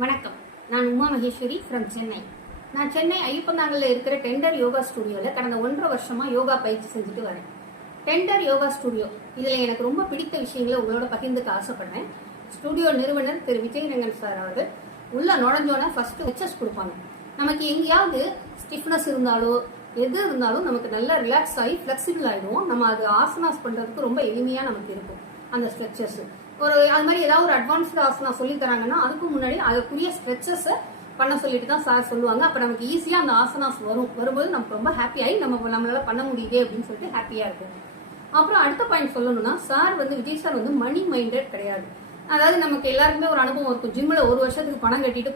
வணக்கம். நான் உமா மகேஸ்வரி ஃப்ரம் சென்னை. நான் சென்னை ஐயப்பந்தாங்கல்ல இருக்கிற டெண்டர் யோகா ஸ்டுடியோவில் கடந்த 1.5 வருஷமா யோகா பயிற்சி செஞ்சுட்டு வரேன். டெண்டர் யோகா ஸ்டுடியோ இதில் எனக்கு ரொம்ப பிடித்த விஷயங்களை உங்களோட பகிர்ந்துக்க ஆசைப்படுறேன். ஸ்டுடியோ நிறுவனர் திரு விஜயரங்கன் சார் அவர்கள் உள்ள நுழைஞ்சோன்னா ஃபர்ஸ்ட் எக்ஸஸ் கொடுப்பாங்க. நமக்கு எங்கேயாவது ஸ்டிஃப்னஸ் இருந்தாலோ எது இருந்தாலும் நமக்கு நல்லா ரிலாக்ஸ் ஆகி ஃபிளெக்சிபிள் ஆகிடுவோம். நம்ம அது ஆசனாஸ் பண்ணுறதுக்கு ரொம்ப எளிமையாக நமக்கு இருக்கும். அந்த ஸ்ட்ரெச்சஸ் அது மாதிரி ஏதாவது ஒரு அட்வான்ஸ்டு ஆசனா சொல்லி தராங்கன்னா அதுக்கு முன்னாடி அதுக்குரிய ஸ்ட்ரெச்சஸை பண்ண சொல்லிட்டு தான் சார் சொல்லுவாங்க. அப்போ நமக்கு ஈஸியாக அந்த ஆசனாஸ் வரும்போது நமக்கு ரொம்ப ஹாப்பியாகி நம்மளால பண்ண முடியுது அப்படின்னு சொல்லிட்டு ஹாப்பியாக இருக்கும். அப்புறம் அடுத்த பாயிண்ட் சொல்லணும்னா sir Vijay sir money minded கிடையாது. அதாவது நமக்கு எல்லாருக்குமே ஒரு அனுபவம் இருக்கும். ஜிம்மில் 1 வருஷத்துக்கு பணம் கட்டிட்டு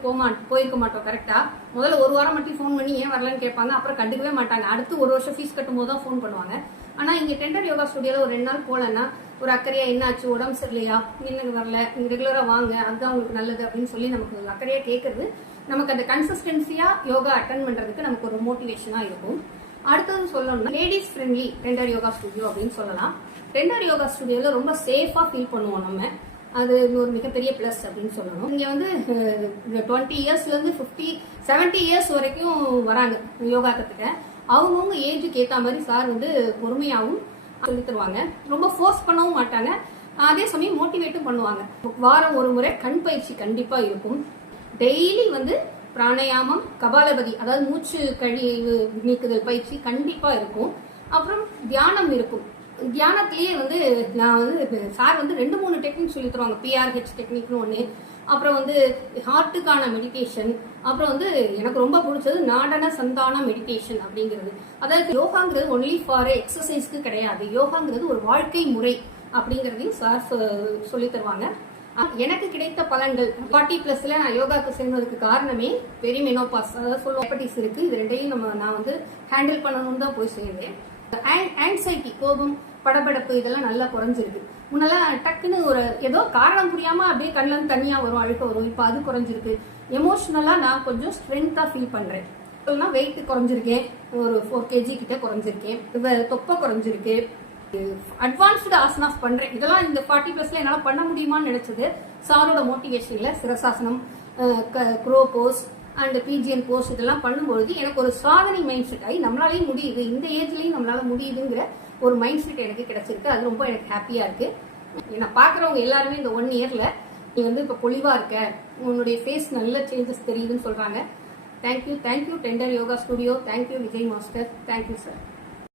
போயிருக்க மாட்டோம். கரெக்டா முதல்ல 1 வாரம் மட்டும் ஃபோன் பண்ணி ஏன் வரலன்னு கேட்பாங்க. அப்புறம் கண்டுக்கவே மாட்டாங்க. அடுத்து 1 வருஷம் ஃபீஸ் கட்டும் போது தான் ஃபோன் பண்ணுவாங்க. ஆனால் இங்கே டெண்டர் யோகா ஸ்டுடியோவில் ஒரு 2 நாள் போகலன்னா ஒரு அக்கறையா என்னாச்சு, உடம்பு சரியில்லையா, இன்னும் வரல, நீங்க ரெகுலரா வாங்க, அதுதான் உங்களுக்கு நல்லது அப்படின்னு சொல்லி நமக்கு அக்கறையா கேட்கறது நமக்கு அந்த கன்சிஸ்டன்சியா யோகா அட்டன் பண்றதுக்கு நமக்கு ஒரு மோட்டிவேஷனா இருக்கும். அடுத்தது சொல்லணும்னா ladies friendly tender yoga studio அப்படின்னு சொல்லலாம். டெண்டர் யோகா ஸ்டுடியோல ரொம்ப சேஃபா ஃபீல் பண்ணுவோம் நம்ம. அது ஒரு மிகப்பெரிய பிளஸ் அப்படின்னு சொல்லணும். இங்க 20 இயர்ஸ்ல இருந்து 70 இயர்ஸ் வரைக்கும் வராங்க யோகா கத்துக்க. அவங்கவுங்க ஏஜுக்கு ஏற்ற மாதிரி சார் பொறுமையாகவும் சொல்லி தருவாங்க. ரொம்ப ஃபோர்ஸ் பண்ணவும் மாட்டாங்க. அதே சமயம் மோட்டிவேட்டும் பண்ணுவாங்க. வாரம் ஒரு முறை கண் பயிற்சி கண்டிப்பா இருக்கும். டெய்லி பிராணாயாமம், கபாலபதி அதாவது மூச்சு கழிவு நீக்குதல் பயிற்சி கண்டிப்பா இருக்கும். அப்புறம் தியானம் இருக்கும். தியானத்திலேயே நான் சார் 2-3 டெக்னிக் சொல்லி தருவாங்க. PRH டெக்னிக்னு ஒன்று, அப்புறம் ஹார்ட்டுக்கான மெடிடேஷன், அப்புறம் எனக்கு ரொம்ப பிடிச்சது நாடன சந்தான மெடிடேஷன் அப்படிங்கிறது. அதாவது யோகாங்கிறது ஒன்லி ஃபார் எக்ஸசைஸ்க்கு கிடையாது. யோகாங்கிறது ஒரு வாழ்க்கை முறை அப்படிங்கிறதையும் சார் சொல்லி தருவாங்க. எனக்கு கிடைத்த பலன்கள் 40+ நான் யோகாக்கு சேர்ந்ததுக்கு காரணமே பெரிமெனோபாஸ், அதாவது டயபெட்டிஸ் இருக்கு. இது ரெண்டையும் நான் ஹேண்டில் பண்ணணும்னு தான் போய் சேர்ந்தேன். ஆங்ஸைட்டி, கோபம், படபடப்பு இதெல்லாம் நல்லா குறைஞ்சிருக்கு. முன்னெல்லாம் டக்குன்னு ஏதோ காரணம் புரியாம அப்படியே கண்ணுல இருந்து தனியா வரும், அழுக்க வரும். இப்ப அது குறைஞ்சிருக்கு. எமோஷனலா நான் கொஞ்சம் ஸ்ட்ரென்த்தா ஃபீல் பண்றேன். வெயிட் குறைஞ்சிருக்கேன், ஒரு 4 kg கிட்ட குறைஞ்சிருக்கேன். தொப்பை குறைஞ்சிருக்கு. அட்வான்ஸ்டு ஆசனாஸ் பண்றேன். இதெல்லாம் இந்த 40+ என்னால பண்ண முடியுமான்னு நினைச்சது சாரோட மோட்டிவேஷன்ல சிரசாசனம், க்ரோ போஸ் அண்ட் பிஜிஎன் போஸ் இதெல்லாம் பண்ணும்பொழுது எனக்கு ஒரு சாதனை மைண்ட் செட் ஆகி நம்மளாலேயும் முடியுது, இந்த ஏஜ்லயும் நம்மளால முடியுதுங்கிற ஒரு மைண்ட் செட் எனக்கு கிடைச்சிருக்கு. அது ரொம்ப எனக்கு ஹாப்பியா இருக்கு. என்ன பாக்குறவங்க எல்லாருமே இந்த 1 இயர்ல நீ இப்ப பொலிவா இருக்க, உன்னுடைய ஃபேஸ் நல்ல சேஞ்சஸ் தெரியுதுன்னு சொல்றாங்க. Thank you tender yoga studio. Thank you Vijay master. Thank you sir.